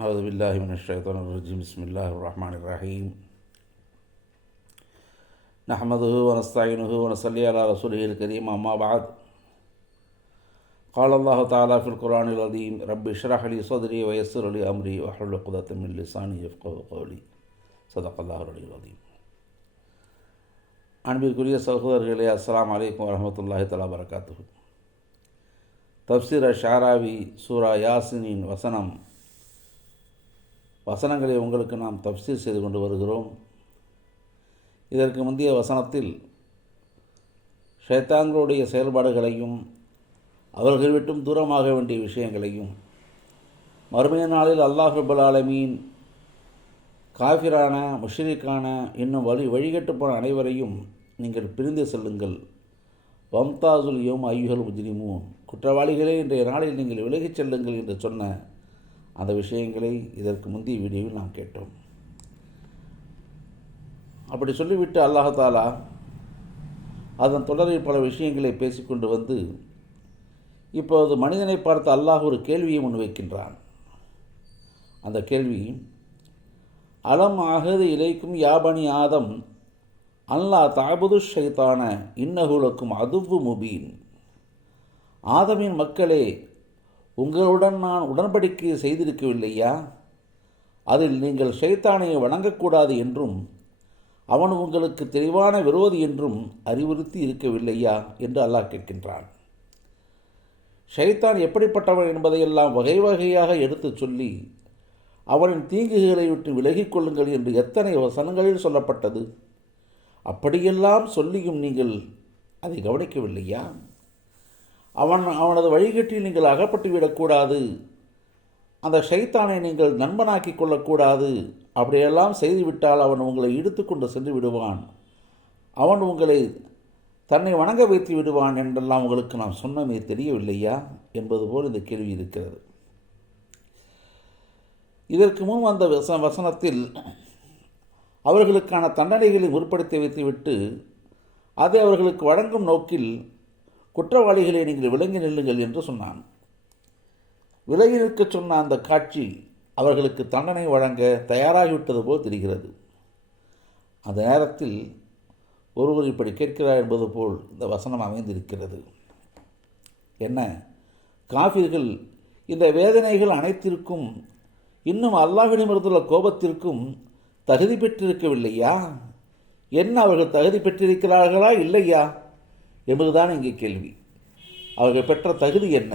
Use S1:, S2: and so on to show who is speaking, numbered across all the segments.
S1: أعوذ بالله من الشيطان الرجيم بسم الله الرحمن الرحيم نحمده ونستعينه ونصلي على رسوله الكريم أما بعد قال الله تعالى في القرآن العظيم رب اشرح لي صدري ويسر لي أمري واحلل عقدة من لساني يفقه قولي صدق الله العلي العظيم அன்பிற்குரிய சகோதரர்களே அஸ்ஸலாமு அலைக்கும் வரஹமத்துல்லாஹி தலா வரகாத்துஹு தப்சீர ஷாராவி சூரா யாசினின் வசனம் வசனங்களை உங்களுக்கு நாம் தப்சீர் செய்து கொண்டு வருகிறோம். இதற்கு முந்தைய வசனத்தில் ஷைத்தான்களுடைய செயல்பாடுகளையும் அவர்கள் விட்டும் தூரமாக வேண்டிய விஷயங்களையும் மறுமைய நாளில் அல்லாஹ் ரபுல் ஆலமீன் காஃபிரான முஷ்ரிக்கான இன்னும் வழி வழிகட்டு போன அனைவரையும் நீங்கள் பிரிந்து செல்லுங்கள். வம்தாசுல் யோம் ஐயுகல் முஜ்ரிமூன். குற்றவாளிகளே இன்றைய நாளில் நீங்கள் விலகிச் செல்லுங்கள் என்று சொன்ன அந்த விஷயங்களை இதற்கு முந்தைய வீடியோவில் நாம் கேட்டோம். அப்படி சொல்லிவிட்டு அல்லாஹாலா அதன் தொடரில் பல விஷயங்களை பேசிக்கொண்டு வந்து இப்போது மனிதனை பார்த்து அல்லாஹ் ஒரு கேள்வியை முன்வைக்கின்றான். அந்த கேள்வி அலம் ஆகது இலைக்கும் யாபனி ஆதம் அல்லாஹ் தாபுது ஷைத்தான இன்னகுலக்கும் அதுவு முபீன். ஆதமின் மக்களே உங்களுடன் நான் உடன்படிக்கை செய்திருக்கவில்லையா? அதில் நீங்கள் ஷைத்தானை வணங்கக்கூடாது என்றும் அவன் உங்களுக்கு தெளிவான விரோதி என்றும் அறிவுறுத்தி இருக்கவில்லையா? என்று அல்லாஹ் கேட்கின்றான். ஷைத்தான் எப்படிப்பட்டவன் என்பதையெல்லாம் வகை வகையாக எடுத்துச் சொல்லி அவனின் தீங்குகளை விட்டு விலகிக் கொள்ளுங்கள் என்று எத்தனை வசனங்களில் சொல்லப்பட்டது? அப்படியெல்லாம் சொல்லியும் நீங்கள் அதை கவனிக்கவில்லையா? அவன் அவனது வழிகட்டில் நீங்கள் அகப்பட்டு விடக்கூடாது அந்த ஷைத்தானை நீங்கள் நண்பனாக்கி கொள்ளக்கூடாது. அப்படியெல்லாம் செய்துவிட்டால் அவன் உங்களை இழுத்து கொண்டு சென்று விடுவான் அவன் உங்களை தன்னை வணங்க வைத்து விடுவான் என்றெல்லாம் உங்களுக்கு நாம் சொன்னமே தெரியவில்லையா? என்பது போல் இந்த கேள்வி இருக்கிறது. இதற்கு முன் வந்த வச வசனத்தில் அவர்களுக்கான தண்டனைகளை முற்படுத்தி வைத்துவிட்டு அதை அவர்களுக்கு வழங்கும் நோக்கில் குற்றவாளிகளை நீங்கள் விளங்கி நில்லுங்கள் என்று சொன்னான். விலகி நிற்கச் சொன்ன அந்த காட்சி அவர்களுக்கு தண்டனை வழங்க தயாராகிவிட்டது போல் தெரிகிறது. அந்த நேரத்தில் ஒருவர் இப்படி கேட்கிறார் என்பது போல் இந்த வசனம் அமைந்திருக்கிறது. என்ன? காஃபிர்கள் இந்த வேதனைகள் அனைத்திற்கும் இன்னும் அல்லாஹிடமிருந்துள்ள கோபத்திற்கும் தகுதி பெற்றிருக்கவில்லையா? என்ன அவர்கள் தகுதி பெற்றிருக்கிறார்களா இல்லையா? என்பதுதான் இங்கே கேள்வி. அவர்கள் பெற்ற தகுதி என்ன?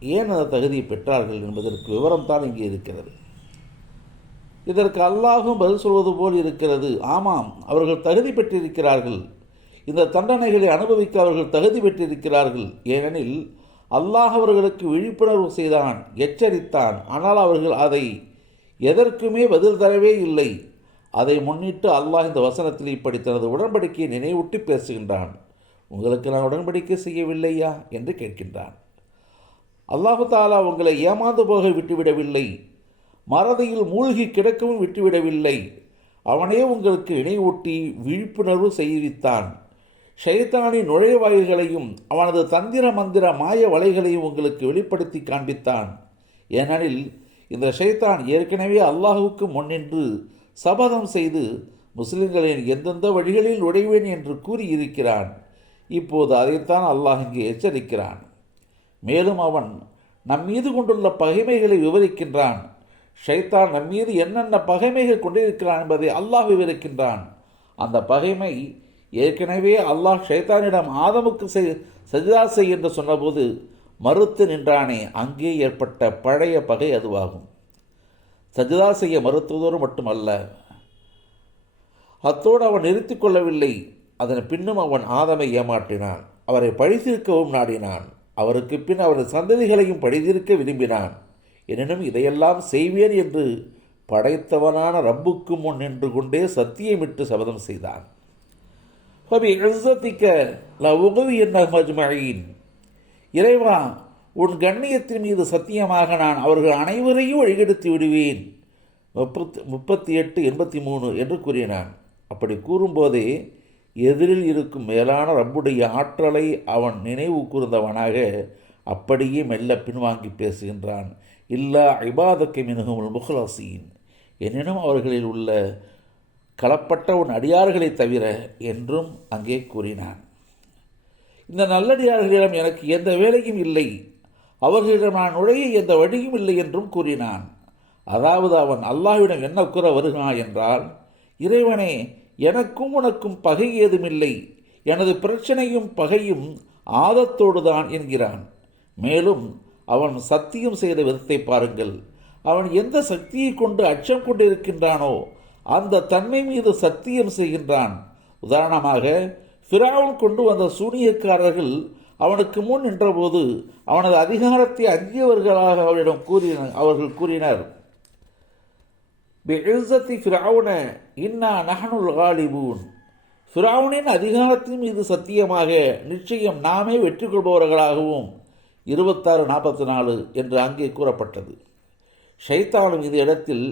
S1: ஏன் அந்த தகுதியை பெற்றார்கள் என்பதற்கு விவரம் தான் இங்கே இருக்கிறது. இதற்கு அல்லாஹும் பதில் சொல்வது போல் இருக்கிறது. ஆமாம் அவர்கள் தகுதி பெற்றிருக்கிறார்கள். இந்த தண்டனைகளை அனுபவிக்க அவர்கள் தகுதி பெற்றிருக்கிறார்கள். ஏனெனில் அல்லாஹ் அவர்களுக்கு விழிப்புணர்வு செய்தான் எச்சரித்தான். ஆனால் அவர்கள் அதை எதற்குமே பதில் தரவே இல்லை. அதை முன்னிட்டு அல்லாஹ் இந்த வசனத்தில் இப்படி தனது உடன்படிக்கையை நினைவூட்டி பேசுகின்றான். உங்களுக்கு நான் உடன்படிக்கை செய்யவில்லையா? என்று கேட்கின்றான். அல்லாஹு தாலா உங்களை ஏமாந்து போக விட்டுவிடவில்லை. மறதியில் மூழ்கி கிடக்கவும் விட்டுவிடவில்லை. அவனே உங்களுக்கு இணைவூட்டி விழிப்புணர்வு செய்வித்தான். ஷைத்தானின் நுழைவாயில்களையும் அவனது தந்திர மந்திர மாய வலைகளையும் உங்களுக்கு வெளிப்படுத்தி காண்பித்தான். ஏனெனில் இந்த ஷைத்தான் ஏற்கனவே அல்லாஹுக்கு முன்னின்று சபதம் செய்து முஸ்லிம்களின் எந்தெந்த வழிகளில் நுழைவேன் என்று கூறியிருக்கிறான். இப்போது அதைத்தான் அல்லாஹ் இங்கே எச்சரிக்கிறான். மேலும் அவன் நம் மீது கொண்டுள்ள பகைமைகளை விவரிக்கின்றான். ஷைத்தான் நம் மீது என்னென்ன பகைமைகள் கொண்டிருக்கிறான் என்பதை அல்லாஹ் விவரிக்கின்றான். அந்த பகைமை ஏற்கனவே அல்லாஹ் ஷைத்தானிடம் ஆதமுக்கு செய் சஜிதா செய் என்று சொன்னபோது மறுத்து நின்றானே அங்கே ஏற்பட்ட பழைய பகை அதுவாகும். சஜிதா செய்ய மறுத்துவதோடு மட்டுமல்ல அத்தோடு அவன் நிறுத்தி கொள்ளவில்லை. அதன் பின்னும் அவன் ஆதமை ஏமாற்றினான். அவரை பழித்திருக்கவும் நாடினான். அவருக்கு பின் அவரது சந்ததிகளையும் பழித்திருக்க விரும்பினான். எனினும் இதையெல்லாம் செய்வேன் என்று படைத்தவனான ரப்புக்கு முன் நின்று கொண்டே சத்தியமிட்டு சபதம் செய்தான். இறைவா உன் கண்ணியத்தின் மீது சத்தியமாக நான் அவர்கள் அனைவரையும் வழிகெடுத்து விடுவேன். முப்பத்தி முப்பத்தி எட்டு எண்பத்தி மூணு என்று கூறினான். அப்படி கூறும்போதே எதிரில் இருக்கும் மேலான ரப்புடைய ஆற்றலை அவன் நினைவு கூர்ந்தவனாக அப்படியே மெல்ல பின்வாங்கி பேசுகின்றான். இல்லா இபாதக்க மினுகுமுல் முஹ்லசீன் எனினும் அவர்களில் உள்ள களப்பட்ட உன் அடியார்களை தவிர என்றும் அங்கே கூறினான். இந்த நல்லடியார்களிடம் எனக்கு எந்த வேலையும் இல்லை. அவர்களிடம் நான் நுழைய எந்த வழியும் இல்லை என்றும் கூறினான். அதாவது அவன் அல்லாஹ்விடம் என்ன கூற வருகிறான் என்றால் இறைவனே எனக்கும் உனக்கும் பகை ஏதுமில்லை. எனது பிரச்சனையும் பகையும் ஆதத்தோடு தான் என்கிறான். மேலும் அவன் சத்தியம் செய்த விதத்தை பாருங்கள். அவன் எந்த சக்தியை கொண்டு அச்சம் கொண்டிருக்கின்றானோ அந்த தன்மை மீது சத்தியம் செய்கின்றான். உதாரணமாக ஃபிராவுன் கொண்டு வந்த சூனியக்காரர்கள் அவனுக்கு முன் நின்றபோது அவனது அதிகாரத்தை அஞ்சியவர்களாக அவரிடம் கூறின அவர்கள் கூறினர். பிஇஸ்ஸத்தி ஃபிராவுன இன்னா நகனுல் காலிபூன் ஃபிரௌனின் அதிகாரத்தின் மீது சத்தியமாக நிச்சயம் நாமே வெற்றி கொள்பவர்களாகவும் இருபத்தாறு நாற்பத்தி நாலு என்று அங்கே கூறப்பட்டது. ஷைத்தானும் இந்த இடத்தில்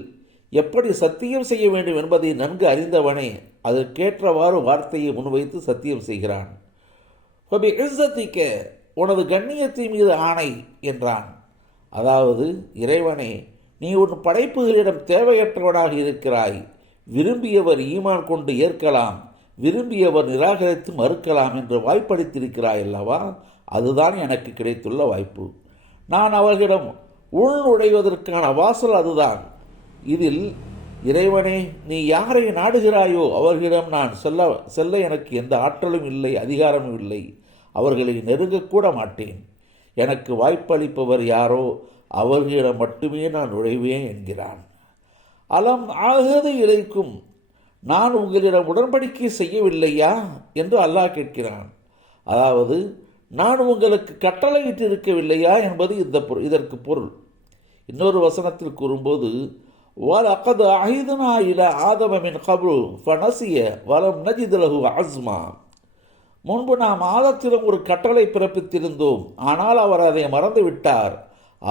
S1: எப்படி சத்தியம் செய்ய வேண்டும் என்பதை நன்கு அறிந்தவனே அதற்கேற்றவாறு வார்த்தையை முன்வைத்து சத்தியம் செய்கிறான். ஃபபி இஸ்ஸத்திக்க உனது கண்ணியத்தின் மீது ஆணை என்றான். அதாவது இறைவனே நீ உன் படைப்புகளிடம் தேவையற்றவனாக இருக்கிறாய். விரும்பியவர் ஈமான் கொண்டு ஏற்கலாம் விரும்பியவர் நிராகரித்து மறுக்கலாம் என்று வாய்ப்பளித்திருக்கிறாய் அல்லவா அதுதான் எனக்கு கிடைத்துள்ள வாய்ப்பு. நான் அவர்களிடம் உள் நுழைவதற்கான வாசல் அதுதான். இதில் இறைவனே நீ யாரை நாடுகிறாயோ அவர்களிடம் நான் செல்ல செல்ல எனக்கு எந்த ஆற்றலும் இல்லை அதிகாரமும் இல்லை. அவர்களை நெருங்கக்கூட மாட்டேன். எனக்கு வாய்ப்பளிப்பவர் யாரோ அவர்களிடம் மட்டுமே நான் நுழைவேன் என்கிறான். அலம் ஆகிறது இறைக்கும் நான் உங்களிடம் உடன்படிக்கை செய்யவில்லையா? என்று அல்லாஹ் கேட்கிறான். அதாவது நான் உங்களுக்கு கட்டளையிட்டு இருக்கவில்லையா என்பது இந்த பொருள் இதற்கு பொருள். இன்னொரு வசனத்தில் கூறும்போது வர் அகது அஹிதுனா இல ஆதவமின் கபு ஃபனசிய வலம் நஜிதலகு அஸ்மா. முன்பு நாம் ஆதத்திலும் ஒரு கட்டளை பிறப்பித்திருந்தோம். ஆனால் அவர் அதை மறந்துவிட்டார்.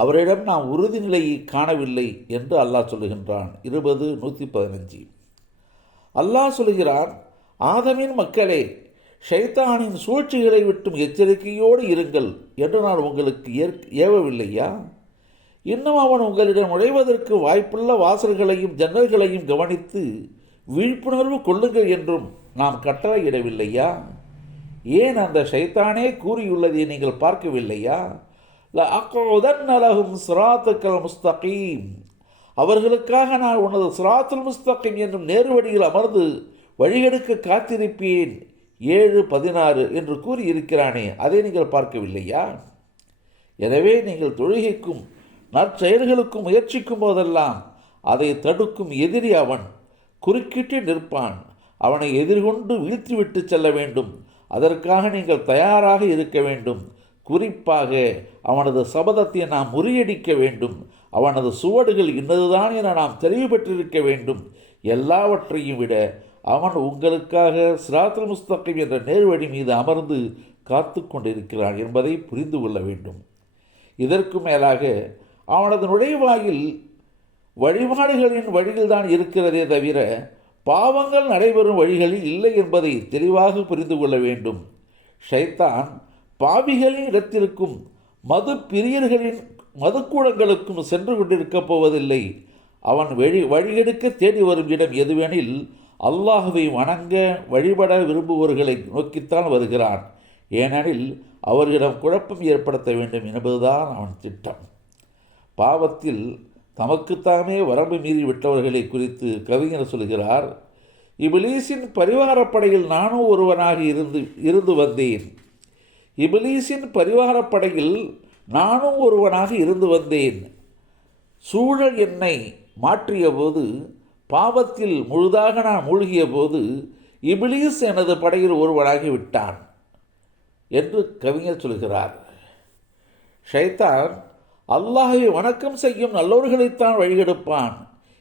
S1: அவரிடம் நாம் உறுதிநிலையை காணவில்லை என்று அல்லாஹ் சொல்லுகின்றான். இருபது நூற்றி பதினஞ்சு. அல்லாஹ் சொல்கிறான் ஆதமின் மக்களே ஷைத்தானின் சூழ்ச்சிகளை விட்டும் எச்சரிக்கையோடு இருங்கள் என்று நான் உங்களுக்கு ஏற் ஏவவில்லையா? இன்னும் அவன் உங்களிடம் நுழைவதற்கு வாய்ப்புள்ள வாசல்களையும் ஜன்னல்களையும் கவனித்து விழிப்புணர்வு கொள்ளுங்கள் என்றும் நாம் கட்டளையிடவில்லையா? ஏன் அந்த ஷைத்தானே கூறியுள்ளதை நீங்கள் பார்க்கவில்லையா? லஅக்உதன்னலஹும் சிராத்துக்கள் முஸ்தகீம் அவர்களுக்காக நான் உனது சிராத்துல் முஸ்தகிம் என்னும் நேர்வடியில் அமர்ந்து வழிகெடுக்க காத்திருப்பேன். ஏழு பதினாறு என்று கூறியிருக்கிறானே அதை நீங்கள் பார்க்கவில்லையா? எனவே நீங்கள் தொழுகைக்கும் நற்செயல்களுக்கும் முயற்சிக்கும் போதெல்லாம் அதை தடுக்கும் எதிரி அவன் குறுக்கிட்டு நிற்பான். அவனை எதிர்கொண்டு வீழ்த்திவிட்டு செல்ல வேண்டும். அதற்காக நீங்கள் தயாராக இருக்க வேண்டும். குறிப்பாக அவனது சபதத்தை நாம் முறியடிக்க வேண்டும். அவனது சுவடுகள் இன்னதுதான் என நாம் தெளிவு பெற்றிருக்க வேண்டும். எல்லாவற்றையும் விட அவன் உங்களுக்காக சிராத்துல் முஸ்தகம் என்ற நேர்வழி மீது அமர்ந்து காத்து கொண்டிருக்கிறான் என்பதை புரிந்து கொள்ள வேண்டும். இதற்கு மேலாக அவனது நுழைவாயில் வழிபாடுகளின் வழியில்தான் இருக்கிறதே தவிர பாவங்கள் நடைபெறும் வழிகளில் இல்லை என்பதை தெளிவாக புரிந்து கொள்ள வேண்டும். ஷைத்தான் பாவிகளின் இடத்திற்கும் மது பிரியர்களின் மதுக்கூடங்களுக்கும் சென்று கொண்டிருக்கப் போவதில்லை. அவன் வழி வழியெடுக்க தேடி வரும் இடம் எதுவெனில் அல்லாஹுவை வணங்க வழிபட விரும்புவோர்களை நோக்கித்தான் வருகிறான். ஏனெனில் அவர்களிடம் குழப்பம் ஏற்படுத்த வேண்டும் என்பதுதான் அவன் திட்டம். பாவத்தில் தமக்குத்தாமே வரம்பு மீறி விட்டவர்களை குறித்து கவிஞர் சொல்கிறார் இபிலீஸின் பரிவாரப்படையில் நானும் ஒருவனாக இருந்து இருந்து வந்தேன். இபிலீஸின் பரிவாரப்படையில் நானும் ஒருவனாக இருந்து வந்தேன். சூழல் என்னை மாற்றிய போது பாவத்தில் முழுதாக நான் மூழ்கிய போது இபிலீஸ் எனது படையில் ஒருவனாகி விட்டான் என்று கவிஞர் சொல்கிறார். ஷைத்தான் அல்லாஹை வணக்கம் செய்யும் நல்லவர்களைத்தான் வழிகெடுப்பான்.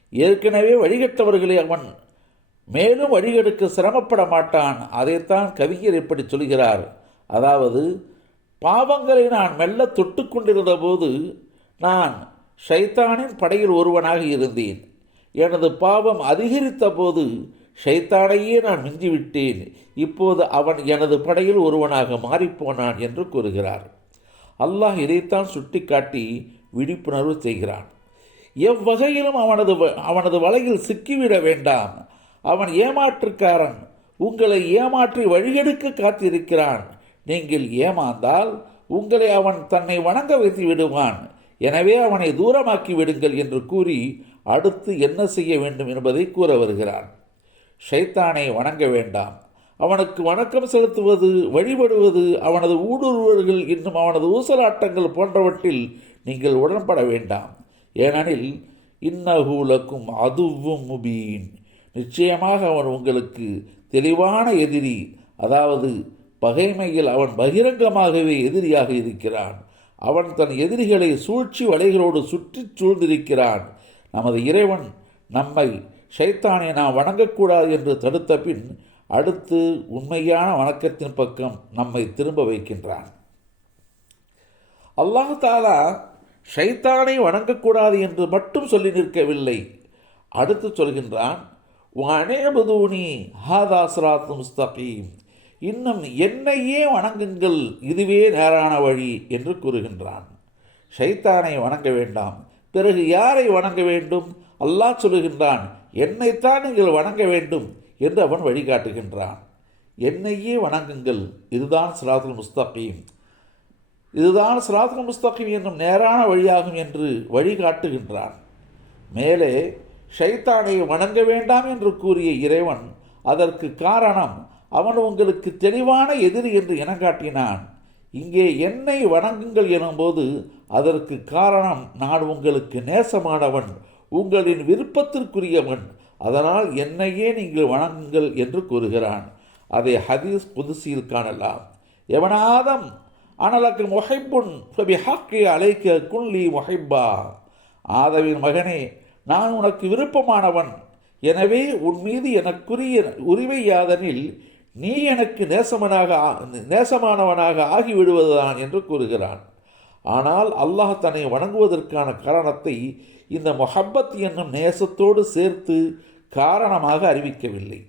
S1: ஏற்கனவே வழிகட்டவர்களை அவன். மேலும் வழிகெடுக்க சிரமப்பட மாட்டான். அதைத்தான் கவிஞர் இப்படி சொல்கிறார். அதாவது பாவங்களை நான் மெல்ல தொட்டு கொண்டிருந்த போது நான் ஷைத்தானின் படையில் ஒருவனாக இருந்தேன். எனது பாவம் அதிகரித்த போது ஷைத்தானையே நான் மிஞ்சிவிட்டேன். இப்போது அவன் எனது படையில் ஒருவனாக மாறிப்போனான் என்று கூறுகிறார். அல்லாஹ் இதைத்தான் சுட்டிக்காட்டி விழிப்புணர்வு செய்கிறான். எவ்வகையிலும் அவனது வ- அவனது வலையில் சிக்கிவிட வேண்டாம். அவன் ஏமாற்றுக்காரன். உங்களை ஏமாற்றி வழியெடுக்க காத்திருக்கிறான். நீங்கள் ஏமாந்தால் உங்களை அவன் தன்னை வணங்க வைத்து விடுவான். எனவே அவனை தூரமாக்கி விடுங்கள் என்று கூறி அடுத்து என்ன செய்ய வேண்டும் என்பதை கூற வருகிறான். ஷைத்தானை வணங்க வேண்டாம். அவனுக்கு வணக்கம் செலுத்துவது வழிபடுவது அவனது ஊடுருவல்கள் இன்னும் அவனது ஊசலாட்டங்கள் போன்றவற்றில் நீங்கள் உடன்பட வேண்டாம். ஏனெனில் இன்னகூலக்கும் அதுவும் முபீன். நிச்சயமாக அவன் உங்களுக்கு தெளிவான எதிரி அதாவது பகைமையில் அவன் பகிரங்கமாகவே எதிரியாக இருக்கிறான். அவன் தன் எதிரிகளை சூழ்ச்சி வலைகளோடு சுற்றிச் சூழ்ந்திருக்கிறான். நமது இறைவன் நம்மை ஷைத்தானை நாம் வணங்கக்கூடாது என்று தடுத்த பின் அடுத்து உண்மையான வணக்கத்தின் பக்கம் நம்மை திரும்ப வைக்கின்றான். அல்லாஹ் தாலா ஷைத்தானை வணங்கக்கூடாது என்று மட்டும் சொல்லி நிற்கவில்லை. அடுத்து சொல்கின்றான் அனேபதூனி ஹாதா சிராத்து முஸ்தகீம். இன்னும் என்னையே வணங்குங்கள் இதுவே நேரான வழி என்று கூறுகின்றான். ஷைத்தானை வணங்க வேண்டாம். பிறகு யாரை வணங்க வேண்டும்? அல்லாஹ் சொல்லுகின்றான் என்னைத்தான் நீங்கள் வணங்க வேண்டும் என்று அவன் வழிகாட்டுகின்றான். என்னையே வணங்குங்கள் இதுதான் சிராத்துல் முஸ்தகீம். இதுதான் சிராத்துல் முஸ்தகீம் என்னும் நேரான வழியாகும் என்று வழிகாட்டுகின்றான். மேலே ஷைத்தானை வணங்க வேண்டாம் என்று கூறிய இறைவன் அதற்கு காரணம் அவன் உங்களுக்கு தெளிவான எதிரி என்று இனங்காட்டினான். இங்கே என்னை வணங்குங்கள் எனும்போது அதற்கு காரணம் நான் உங்களுக்கு நேசமானவன் உங்களின் விருப்பத்திற்குரியவன். அதனால் என்னையே நீங்கள் வணங்குங்கள் என்று கூறுகிறான். அதை ஹதீஸ் புதுசியில் காணலாம். எவனாதம் அனலக்கு மொஹைப்புன் ஃபபி அழைக்க குன்லி மொஹைப்பா. ஆதவின் மகனே நான் உனக்கு விருப்பமானவன். எனவே உன் மீது எனக்குரிய உரிமை யாதனில் நீ எனக்கு நேசமனாக ஆ- நேசமானவனாக ஆகிவிடுவதுதான் என்று கூறுகிறான். ஆனால் அல்லாஹ் தன்னை வணங்குவதற்கான காரணத்தை இந்த மொஹப்பத் என்னும் நேசத்தோடு சேர்த்து காரணமாக அறிவிக்கவில்லை.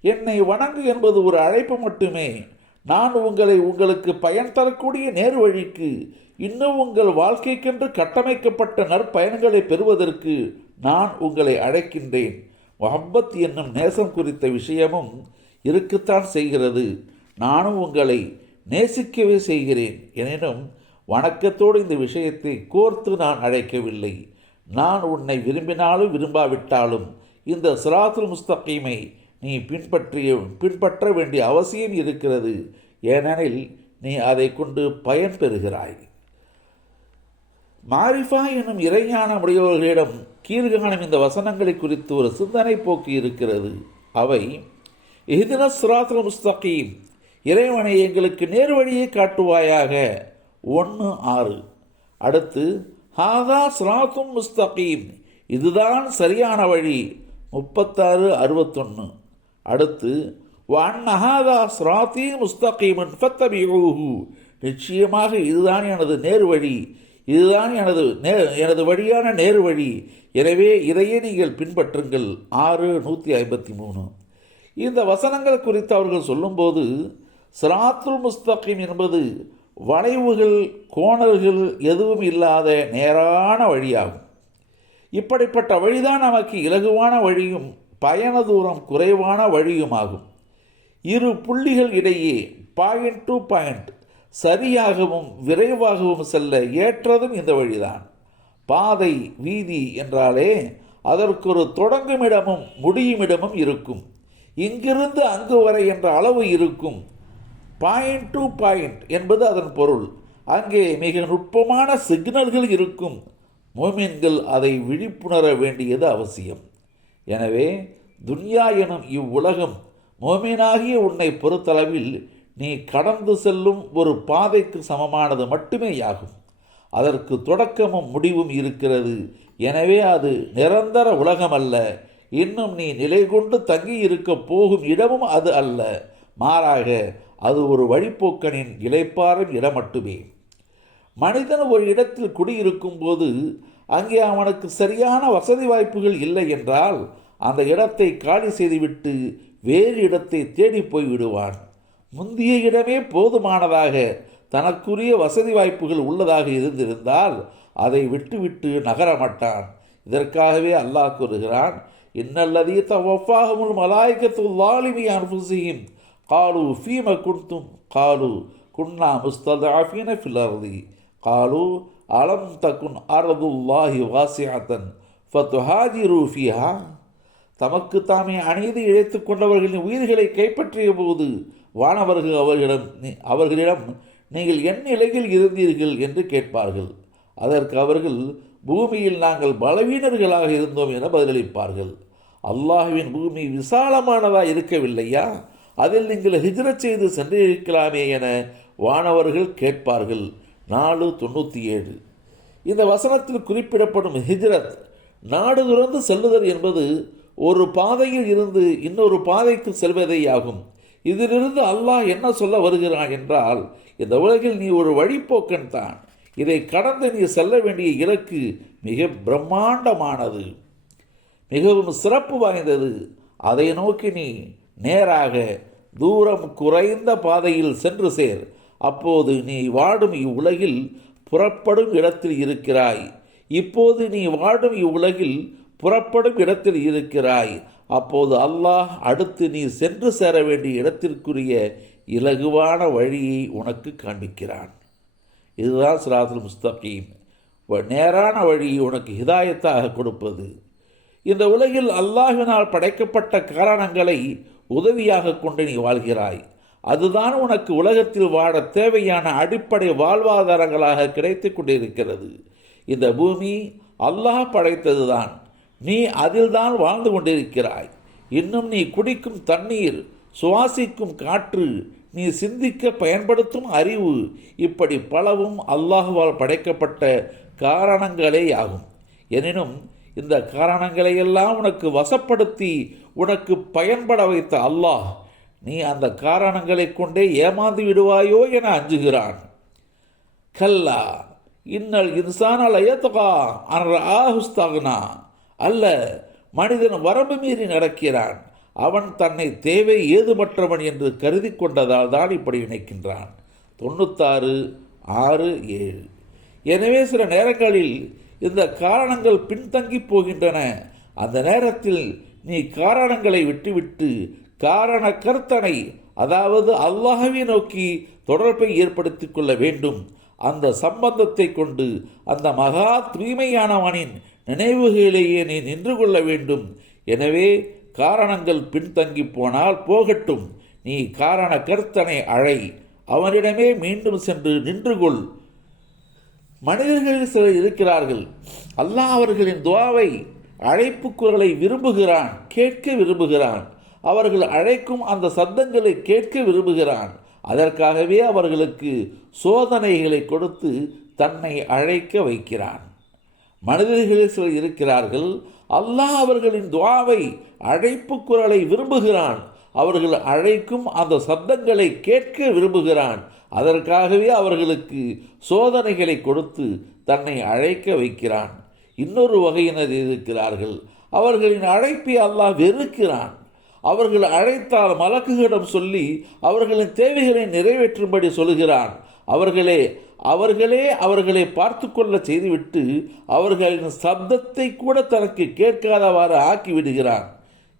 S1: என்னை வணங்கு என்பது ஒரு அழைப்பு மட்டுமே. நான் உங்களை உங்களுக்கு பயன் தரக்கூடிய நேர் வழிக்கு இன்னும் உங்கள் வாழ்க்கைக்கென்று கட்டமைக்கப்பட்ட நற்பயன்களை பெறுவதற்கு நான் உங்களை அழைக்கின்றேன். மொஹப்பத் என்னும் நேசம் குறித்த விஷயமும் இருக்கத்தான் செய்கிறது. நானும் உங்களை நேசிக்கவே செய்கிறேன். எனினும் வணக்கத்தோடு இந்த விஷயத்தை கோர்த்து நான் அழைக்கவில்லை. நான் உன்னை விரும்பினாலும் விரும்பாவிட்டாலும் இந்த சிராத்துல் முஸ்தகீமை நீ பின்பற்றிய பின்பற்ற வேண்டிய அவசியம் இருக்கிறது. ஏனெனில் நீ அதை கொண்டு பயன் பெறுகிறாய். மாரிஃபா எனும் இறைஞான உடையவர்களிடம் கீழ்காணும் இந்த வசனங்களை குறித்து ஒரு சிந்தனை போக்கு இருக்கிறது. அவை எஹ்தின சிராத்துல் முஸ்தகீம். இறைவனை எங்களுக்கு நேர்வழியை காட்டுவாயாக. ஒன்று ஆறு. அடுத்து ஹாதா சுராத்தும் முஸ்தகீம். இதுதான் சரியான வழி. முப்பத்தாறு அறுபத்தொன்று அடுத்து வான் அஹாதா சுராத்தி முஸ்தகீமன் ஃபத்தபியூஹு நிச்சயமாக இதுதான் எனது நேர் வழி. இதுதான் எனது நே எனது வழியான நேர் வழி. எனவே இதையே நீங்கள் பின்பற்றுங்கள். ஆறு நூற்றி ஐம்பத்தி மூணு. இந்த வசனங்கள் குறித்து அவர்கள் சொல்லும்போது சிராத்துல் முஸ்தகிம் என்பது வளைவுகள் கோணல்கள் எதுவும் இல்லாத நேரான வழியாகும். இப்படிப்பட்ட வழிதான் நமக்கு இலகுவான வழியும் பயண தூரம் குறைவான வழியுமாகும். இரு புள்ளிகள் இடையே பாயிண்ட் டு பாயிண்ட் சரியாகவும் விரைவாகவும் செல்ல ஏற்றதும் இந்த வழிதான். பாதை வீதி என்றாலே அதற்கு ஒரு தொடங்குமிடமும் முடியுமிடமும் இருக்கும். இங்கிருந்து அங்கு வரை என்ற அளவு இருக்கும். பாயிண்ட் டு பாயிண்ட் என்பது அதன் பொருள். அங்கே மிக நுட்பமான சிக்னல்கள் இருக்கும். மோமின்கள் அதை விழிப்புணர வேண்டியது அவசியம். எனவே துன்யா எனும் இவ்வுலகம் மோமீனாகிய உன்னை பொறுத்தளவில் நீ கடந்து செல்லும் ஒரு பாதைக்கு சமமானது மட்டுமேயாகும் அதற்கு தொடக்கமும் முடிவும் இருக்கிறது. எனவே அது நிரந்தர உலகம் அல்ல இன்னும் நீ நிலை கொண்டு தங்கி இருக்க போகும் இடமும் அது அல்ல. மாறாக அது ஒரு வழிப்போக்கனின் இளைப்பாறும் இடம் மட்டுமே மனிதன் ஒரு இடத்தில் குடியிருக்கும் போது அங்கே அவனுக்கு சரியான வசதி வாய்ப்புகள் இல்லை என்றால் அந்த இடத்தை காலி செய்துவிட்டு வேறு இடத்தை தேடி போய் விடுவான். முந்திய இடமே போதுமானதாக தனக்குரிய வசதி வாய்ப்புகள் உள்ளதாக இருந்திருந்தால் அதை விட்டுவிட்டு நகரமாட்டான். இதற்காகவே அல்லாஹ் கூறுகிறான் இன்னல்லதி தவஃபாகமுல் மலாய்க்கத்து லாலிமி அன்புசியும் காலு ஃபீம குன்தும் காலு குன்னா முஸ்ததாஃபீன ஃபில் காலு அலம் தகுன் அர்துல்லாஹி வாசியத்தன் ஃபத்துஹாஜி ரூஃபியா தமக்கு தாமே அநீதி இழைத்துக் கொண்டவர்களின் உயிர்களை கைப்பற்றிய போது வானவர்கள் அவர்களிடம் அவர்களிடம் நீங்கள் என் நிலையில் இருந்தீர்கள் என்று கேட்பார்கள். அதற்கு அவர்கள் பூமியில் நாங்கள் பலவீனர்களாக இருந்தோம் என பதிலளிப்பார்கள். அல்லாஹுவின் பூமி விசாலமானதாக இருக்கவில்லையா? அதில் நீங்கள் ஹிஜ்ரத் செய்து சென்றிருக்கலாமே என வானவர்கள் கேட்பார்கள். நாலு தொண்ணூற்றி ஏழு இந்த வசனத்தில் குறிப்பிடப்படும் ஹிஜ்ரத் நாடு துறந்து செல்லுதல் என்பது ஒரு பாதையில் இருந்து இன்னொரு பாதைக்கு செல்வதே ஆகும் இதிலிருந்து அல்லாஹ் என்ன சொல்ல வருகிறான் என்றால் இந்த உலகில் நீ ஒரு வழிப்போக்கன் தான். இதை கடந்து நீ செல்ல வேண்டிய இலக்கு மிக பிரம்மாண்டமானது மிகவும் சிறப்பு வாய்ந்தது. அதை நோக்கி நீ நேராக தூரம் குறைந்த பாதையில் சென்று சேர். அப்போது நீ வாடும் இவ்வுலகில் புறப்படும் இடத்தில் இருக்கிறாய். இப்போது நீ வாடும் இவ்வுலகில் புறப்படும் இடத்தில் இருக்கிறாய். அப்போது அல்லாஹ் அடுத்து நீ சென்று சேர வேண்டிய இடத்திற்குரிய இலகுவான வழியை உனக்கு காண்பிக்கிறான். இதுதான் சிராத்துல் முஸ்தகீம். நேரான வழியை உனக்கு ஹிதாயத்தாக கொடுப்பது. இந்த உலகில் அல்லாஹினால் படைக்கப்பட்ட காரணங்களை உதவியாக கொண்டு நீ வாழ்கிறாய். அதுதான் உனக்கு உலகத்தில் வாழ தேவையான அடிப்படை வாழ்வாதாரங்களாக கிடைத்துக் கொண்டிருக்கிறது. இந்த பூமி அல்லாஹ் படைத்ததுதான். நீ அதில்தான் வாழ்ந்து கொண்டிருக்கிறாய். இன்னும் நீ குடிக்கும் தண்ணீர் சுவாசிக்கும் காற்று நீ சிந்திக்க பயன்படுத்தும் அறிவு இப்படி பலவும் அல்லாஹுவால் படைக்கப்பட்ட காரணங்களே ஆகும் எனினும் இந்த காரணங்களையெல்லாம் உனக்கு வசப்படுத்தி உனக்கு பயன்பட வைத்த அல்லாஹ் நீ அந்த காரணங்களைக் கொண்டே ஏமாந்து விடுவாயோ என அஞ்சுகிறான். கல்லா இன்னல் இன்சானால் லயத்தகா அன்ற ஆஹுஸ்தாகுனா அல்ல மனிதன் வரம்பு மீறி நடக்கிறான். அவன் தன்னை தேவை ஏதுமற்றவன் என்று கருதி கொண்டதால் தான் இப்படி நினைக்கின்றான். தொண்ணூத்தாறு ஆறு ஏழு. எனவே சில நேரங்களில் இந்த காரணங்கள் பின்தங்கி போகின்றன. அந்த நேரத்தில் நீ காரணங்களை விட்டுவிட்டு காரண கர்த்தனை அதாவது அல்லாஹவை நோக்கி தொடர்பை ஏற்படுத்திக் கொள்ள வேண்டும். அந்த சம்பந்தத்தை கொண்டு அந்த மகா தூய்மையானவனின் நினைவுகளிலேயே நீ நின்று கொள்ள வேண்டும். எனவே காரணங்கள் பின்தங்கி போனால் போகட்டும். நீ காரண கர்த்தனை அழை. அவனிடமே மீண்டும் சென்று நின்று கொள் மனிதர்களில் சிலர் இருக்கிறார்கள். அல்லாஹ் அவர்களின் துவாவை அழைப்பு குரலை விரும்புகிறான் கேட்க விரும்புகிறான். அவர்கள் அழைக்கும் அந்த சத்தங்களை கேட்க விரும்புகிறான். அதற்காகவே அவர்களுக்கு சோதனைகளை கொடுத்து தன்னை அழைக்க வைக்கிறான். மனிதர்களில் சிலர் இருக்கிறார்கள். அல்லாஹ் அவர்களின் துவாவை அழைப்பு குரலை விரும்புகிறான். அவர்கள் அழைக்கும் அந்த சப்தங்களை கேட்க விரும்புகிறான். அதற்காகவே அவர்களுக்கு சோதனைகளை கொடுத்து தன்னை அழைக்க வைக்கிறான். இன்னொரு வகையினர் இருக்கிறார்கள். அவர்களின் அழைப்பை அல்லாஹ் வெறுக்கிறான். அவர்கள் அழைத்தால் மலக்குகளிடம் சொல்லி அவர்களின் தேவைகளை நிறைவேற்றும்படி சொல்கிறான். அவர்களே அவர்களே அவர்களை பார்த்து கொள்ள செய்துவிட்டு அவர்களின் சப்தத்தை கூட தனக்கு கேட்காதவாறு ஆக்கிவிடுகிறான்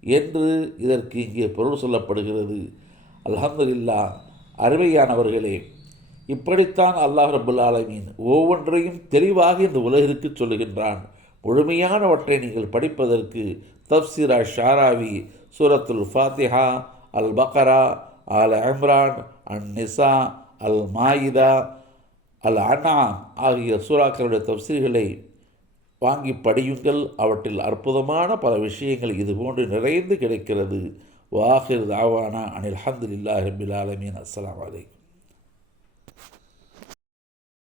S1: என்று இதற்கு இங்கே பொருள் சொல்லப்படுகிறது. அலமதுல்லா அருமையானவர்களே இப்படித்தான் அல்லாஹ் ரபுல் ஆலமீன் ஒவ்வொன்றையும் தெளிவாக இந்த உலகிற்கு சொல்லுகின்றான். முழுமையானவற்றை நீங்கள் படிப்பதற்கு தப்சிரா ஷாராவி சூரத்துல் ஃபாத்திஹா அல் பக்ரா அல் இம்ரான் அன் நிசா அல் மாயிதா அல் அண்ணா ஆகிய சூறாக்களுடைய தப்சீர்களை வாங்கி படியுங்கள். அவற்றில் அற்புதமான பல விஷயங்கள் இதுபோன்று நிறைந்து கிடைக்கிறது. வாஹிர் தாவானா அனில் அஹமதுல்லாஹ் ரபில் ஆலமீன். அஸ்லாம் வலைக்கும்